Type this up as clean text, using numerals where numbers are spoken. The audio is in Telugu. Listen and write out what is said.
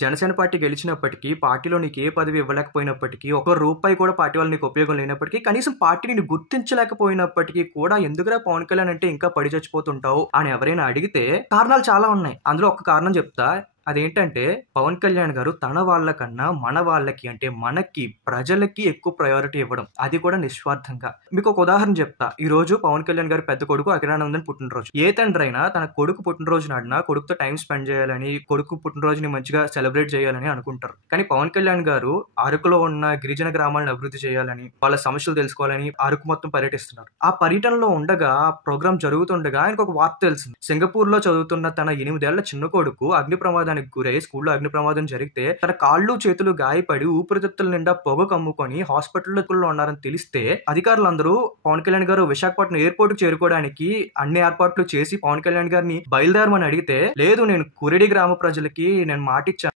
జనసేన పార్టీ గెలిచినప్పటికీ, పార్టీలో నీకు ఏ పదవి ఇవ్వలేకపోయినప్పటికీ, ఒక్క రూపాయి కూడా పార్టీ వల్ల నీకు ఉపయోగం లేనప్పటికీ, కనీసం పార్టీ నిన్ను గుర్తించలేకపోయినప్పటికీ కూడా ఎందుకురా పవన్ కళ్యాణ్ అంటే ఇంకా పడి చచ్చిపోతుంటావు అని ఎవరైనా అడిగితే కారణాలు చాలా ఉన్నాయి. అందులో ఒక కారణం చెప్తా. అదేంటంటే పవన్ కళ్యాణ్ గారు తన వాళ్ళకన్నా మన వాళ్ళకి అంటే మనకి ప్రజలకి ఎక్కువ ప్రయారిటీ ఇవ్వడం. అది కూడా నిస్వార్థంగా. మీకు ఒక ఉదాహరణ చెప్తా. ఈ రోజు పవన్ కళ్యాణ్ గారి పెద్ద కొడుకు అఖిలానందన్ పుట్టినరోజు. ఏ తండ్రైనా తన కొడుకు పుట్టినరోజు నాడున కొడుకుతో టైం స్పెండ్ చేయాలని, కొడుకు పుట్టినరోజుని మంచిగా సెలబ్రేట్ చేయాలని అనుకుంటారు. కానీ పవన్ కళ్యాణ్ గారు అరకులో ఉన్న గిరిజన గ్రామాలను అభివృద్ధి చేయాలని, వాళ్ళ సమస్యలు తెలుసుకోవాలని అరకు మొత్తం పర్యటిస్తున్నారు. ఆ పర్యటనలో ఉండగా, ఆ ప్రోగ్రామ్ జరుగుతుండగా ఆయనకు ఒక వార్త తెలిసింది. సింగపూర్ లో చదువుతున్న తన 8 ఏళ్ల చిన్న కొడుకు అగ్ని ప్రమాదానికి గురై స్కూల్లో అగ్ని ప్రమాదం జరిగితే తన కాళ్ళు చేతులు గాయపడి ఊపిరితిత్తుల నిండా పొగ కమ్ముకొని హాస్పిటల్లో ఉన్నారని తెలిస్తే అధికారులందరూ పవన్ కళ్యాణ్ గారు విశాఖపట్నం ఎయిర్పోర్ట్ కు చేరుకోవడానికి అన్ని ఏర్పాట్లు చేసి పవన్ కళ్యాణ్ గారిని బయలుదేరమని అడిగితే, లేదు నేను కురిడి గ్రామ ప్రజలకి నేను మాటిచ్చాను.